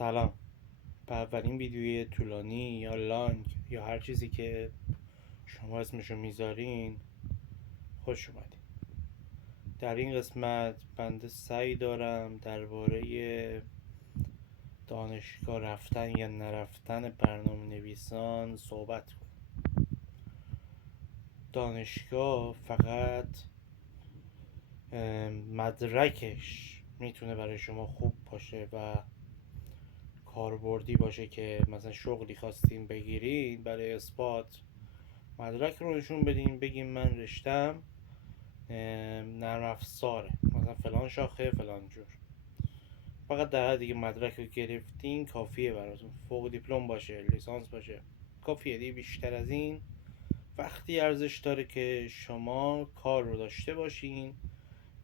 سلام. به اولین ویدیوی طولانی یا لانگ یا هر چیزی که شما اسمشو میذارین خوش اومدین. در این قسمت بنده سعی دارم درباره دانشگاه رفتن یا نرفتن برنامه نویسان صحبت کنم. دانشگاه فقط مدرکش میتونه برای شما خوب باشه و کاربردی باشه که مثلا شغلی خواستین بگیرین، برای اثبات مدرک رو نشون بدین، بگین من رشتم نرم افزاره، مثلا فلان شاخه فلان جور. فقط در حدی که مدرک رو گرفتین کافیه براتون. فوق دیپلم باشه، لیسانس باشه، کافیه دیگه. بیشتر از این وقتی ارزش داره که شما کار رو داشته باشین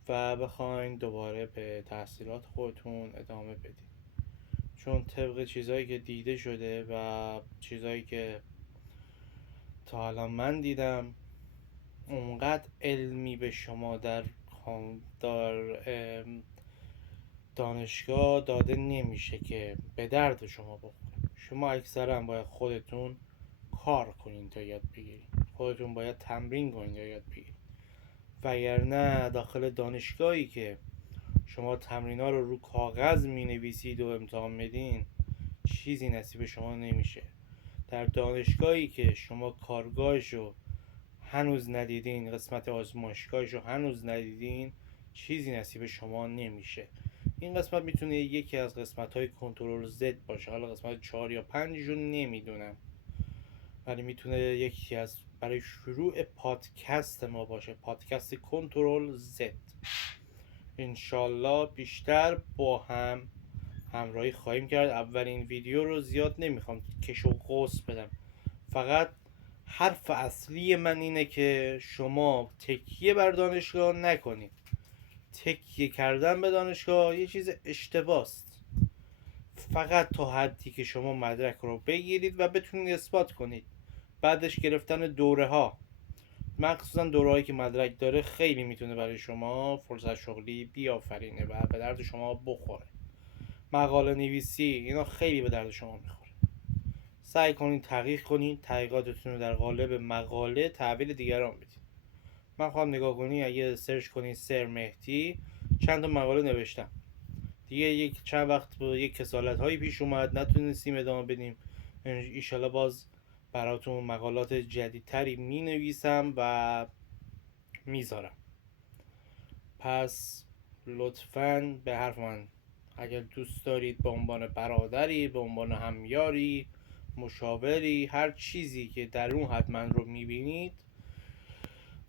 و بخواین دوباره به تحصیلات خودتون ادامه بدین. چون طبق چیزهایی که دیده شده و چیزهایی که تا الان من دیدم، اونقدر علمی به شما در دانشگاه داده نمیشه که به درد شما بخوره. شما اکثرا باید خودتون کار کنین تا یاد بگیرین، خودتون باید تمرین کنین تا یاد بگیرین. وگرنه داخل دانشگاهی که شما تمرینا رو کاغذ می نویسید و امتحان میدین، چیزی نصیب شما نمیشه. در دانشگاهی که شما کارگاهشو هنوز ندیدین، قسمت آزمایشگاهشو هنوز ندیدین، چیزی نصیب شما نمیشه. این قسمت میتونه یکی از قسمت‌های کنترل زد باشه، حالا قسمت 4 یا 5 رو نمیدونم، ولی میتونه یکی از برای شروع پادکست ما باشه، پادکست کنترل زد. انشالله بیشتر با هم همراهی خواهیم کرد. اولین ویدیو رو زیاد نمیخوام کش و قوس بدم، فقط حرف اصلی من اینه که شما تکیه بر دانشگاه نکنید. تکیه کردن به دانشگاه یه چیز اشتباست، فقط تا حدی که شما مدرک رو بگیرید و بتونید اثبات کنید. بعدش گرفتن دوره ها، مخصوصا دوره هایی که مدرک داره، خیلی میتونه برای شما فرصت شغلی بیافرینه و به درد شما بخوره. مقاله نویسی، اینا خیلی به درد شما میخوره. سعی کنین تحقیق کنین، تحقیقاتتون رو در قالب مقاله تحویل دیگران بدین. من خواهم نگاه کنین، اگه سرچ کنین سر مهدی، چند تا مقاله نوشتم دیگه. یک چند وقت یک کسالت هایی پیش اومد، نتونستیم ادامه بدیم. ایشالا باز براتون مقالات جدیدتری می نویسم و میذارم. پس لطفاً به حرف من اگر دوست دارید، به عنوان برادری، به عنوان همیاری، مشاوری، هر چیزی که در اون حد من رو میبینید،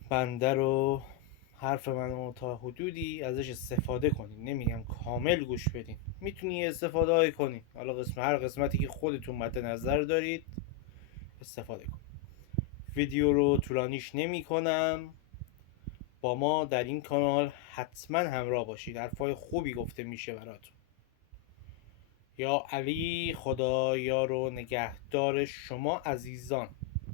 بنده رو، حرف من رو تا حدودی ازش استفاده کنید. نمیگم کامل گوش بدین، میتونی استفاده های کنید. حالا هر قسمتی که خودتون مد نظر دارید استفاده کنید. ویدیو رو طولانیش نمی کنم. با ما در این کانال حتما همراه باشید، حرفای خوبی گفته میشه براتون. یا علی، خدا یار و نگهدار شما عزیزان.